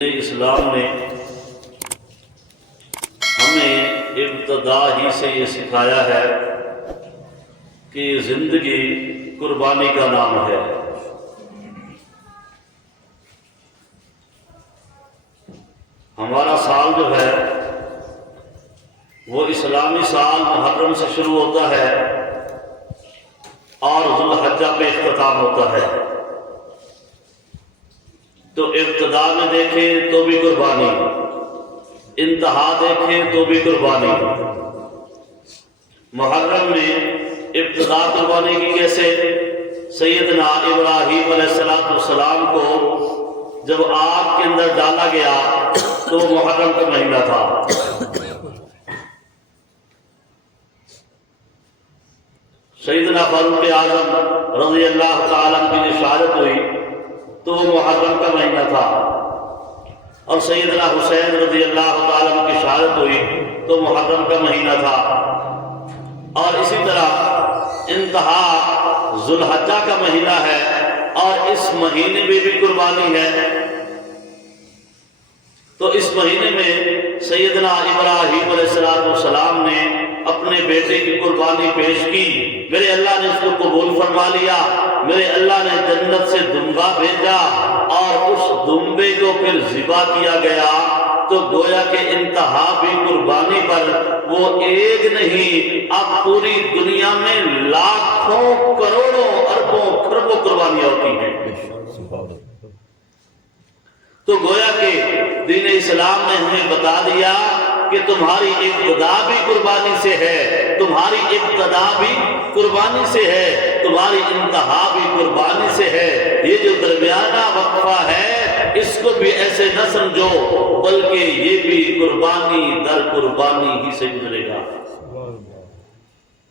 اسلام نے ہمیں ابتدا ہی سے یہ سکھایا ہے کہ زندگی قربانی کا نام ہے۔ ہمارا سال جو ہے وہ اسلامی سال محرم سے شروع ہوتا ہے اور ذوالحجہ پہ اختتام ہوتا ہے۔ تو ابتدا میں دیکھیں تو بھی قربانی، انتہا دیکھیں تو بھی قربانی۔ محرم میں ابتدا قربانی کی کیسے؟ سیدنا ابراہیم علیہ السلام کو جب آگ کے اندر ڈالا گیا تو وہ محرم کا مہینہ تھا۔ سیدنا فاروق اعظم رضی اللہ تعالیٰ عنہ کی شہادت ہوئی تو وہ محرم کا مہینہ تھا، اور سیدنا حسین رضی اللہ تعالیٰ عنہ کی شہادت ہوئی تو محرم کا مہینہ تھا، اور اسی طرح انتہا ذوالحجہ کا مہینہ ہے اور اس مہینے میں بھی قربانی ہے۔ تو اس مہینے میں سیدنا ابراہیم علیہ السلام نے اپنے بیٹے کی قربانی پیش کی۔ میرے اللہ نے اس کو قبول فرما لیا، میرے اللہ نے جنت سے دمبا بھیجا اور اس دمبے کو پھر ذبح کیا گیا۔ تو گویا کہ انتہا بھی قربانی پر وہ ایک نہیں، اب پوری دنیا میں لاکھوں کروڑوں اربوں خربوں قربانیاں ہوتی ہیں۔ تو گویا کہ دین اسلام نے ہمیں بتا دیا کہ تمہاری ابتدا بھی قربانی سے ہے، تمہاری ابتدا بھی قربانی سے ہے، تمہاری انتہا بھی قربانی سے ہے۔ یہ جو درمیانہ وقفہ ہے اس کو بھی ایسے نہ سمجھو، بلکہ یہ بھی قربانی در قربانی ہی سے گزرے گا۔